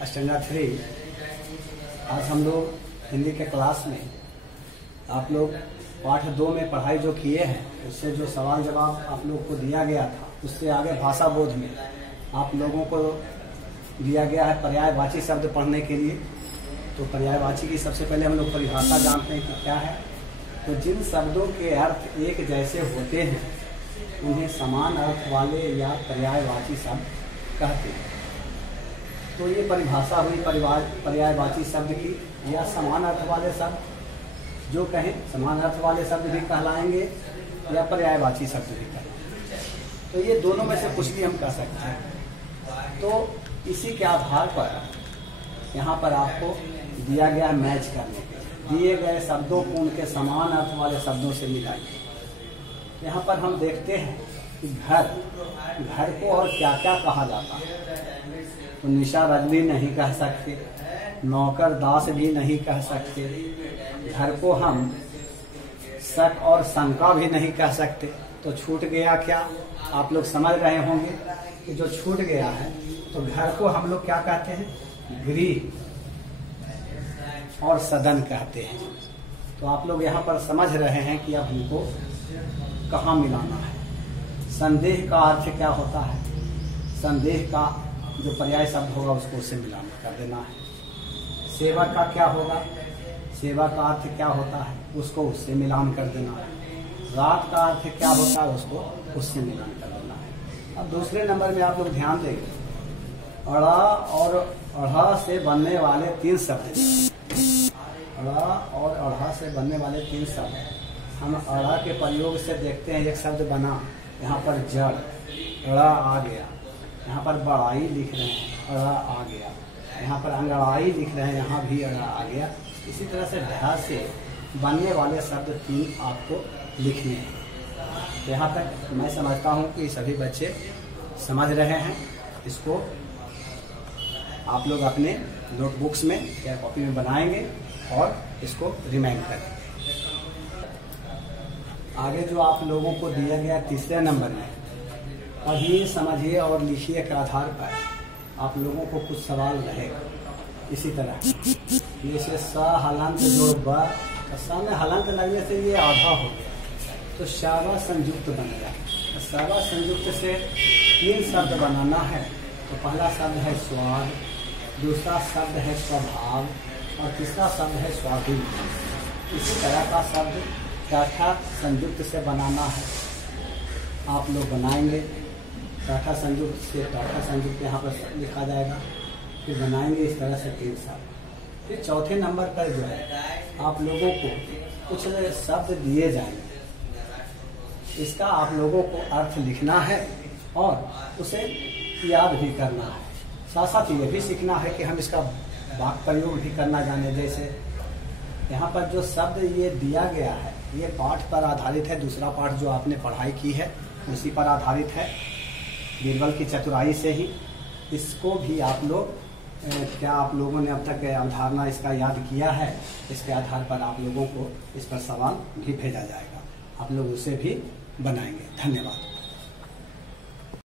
Standard 3। आज हम लोग हिंदी के क्लास में आप लोग पाठ 2 में पढ़ाई जो किए हैं उससे जो सवाल जवाब आप लोग को दिया गया था उससे आगे भाषा बोध में आप लोगों को दिया गया है पर्यायवाची शब्द पढ़ने के लिए। तो पर्यायवाची की सबसे पहले हम लोग परिभाषा जानते हैं कि क्या है। तो जिन शब्दों के अर्थ एक जैसे होते हैं उन्हें समान अर्थ वाले या पर्यायवाची शब्द कहते हैं। तो ये परिभाषा हुई पर्यायवाची शब्द की, या समान अर्थ वाले शब्द जो कहें समान अर्थ वाले शब्द भी कहलाएंगे या पर्यायवाची शब्द भी कहलाएंगे। तो ये दोनों में से कुछ भी हम कह सकते हैं। तो इसी के आधार पर यहाँ पर आपको दिया गया मैच करने के दिए गए शब्दों को उनके समान अर्थ वाले शब्दों से मिलाइए। यहाँ पर हम देखते हैं कि घर को और क्या क्या कहा जाता है। तो निशा रजबी नहीं कह सकते, नौकर दास भी नहीं कह सकते, घर को हम शक और शंका भी नहीं कह सकते। तो छूट गया क्या, आप लोग समझ रहे होंगे कि जो छूट गया है तो घर को हम लोग क्या कहते हैं, गृह और सदन कहते हैं। तो आप लोग यहाँ पर समझ रहे हैं कि अब हमको कहाँ मिलाना है। संदेह का अर्थ क्या होता है, संदेह का जो पर्याय शब्द होगा उसको उससे मिलाना कर देना है। सेवा का क्या होगा, सेवा का अर्थ क्या होता है उसको उससे मिलान कर देना है। रात का अर्थ क्या होता है उसको उससे मिलान कर देना है। अब दूसरे नंबर में आप लोग ध्यान देंगे, अड़ा और अढ़ा से बनने वाले 3 शब्द, अड़ा और अढ़ा से बनने वाले 3 शब्द हम अड़ा के प्रयोग से देखते हैं। एक शब्द बना यहाँ पर जड़, अड़ा आ गया। यहाँ पर बड़ाई लिख रहे हैं, अड़ा आ गया। यहाँ पर अंगड़ाई लिख रहे हैं, यहाँ भी अड़ा आ गया। इसी तरह से ढा से बनने वाले शब्द 3 आपको लिखने हैं। तो यहाँ तक मैं समझता हूँ कि सभी बच्चे समझ रहे हैं। इसको आप लोग अपने नोटबुक्स में या कॉपी में बनाएंगे और इसको रिमाइंड करें। आगे जो आप लोगों को दिया गया तीसरे नंबर में पढ़िए, समझिए और लिखिए के आधार पर आप लोगों को कुछ सवाल रहेगा। इसी तरह जैसे स हलंत जोड़ ब, स में हलंत लगने से ये आधा हो गया तो शावा संयुक्त बनेगा। शावा संयुक्त से 3 शब्द बनाना है। तो पहला शब्द है स्वाद, दूसरा शब्द है स्वभाव और तीसरा शब्द है स्वाधीन। इसी तरह का शब्द टाठा संयुक्त से बनाना है। आप लोग बनाएंगे टाठा संयुक्त से, टाठा संयुक्त यहाँ पर लिखा जाएगा। फिर बनाएंगे इस तरह से 3 शब्द। फिर चौथे नंबर पर जो है आप लोगों को कुछ शब्द दिए जाएंगे, इसका आप लोगों को अर्थ लिखना है और उसे याद भी करना है। साथ साथ ये भी सीखना है कि हम इसका वाक्य प्रयोग भी करना जाने। जैसे यहाँ पर जो शब्द ये दिया गया है ये पाठ पर आधारित है। दूसरा पाठ जो आपने पढ़ाई की है उसी पर आधारित है, बीरबल की चतुराई से ही। इसको भी आप लोग क्या आप लोगों ने अब तक अवधारणा इसका याद किया है, इसके आधार पर आप लोगों को इस पर सवाल भी भेजा जाएगा। आप लोग उसे भी बनाएंगे। धन्यवाद।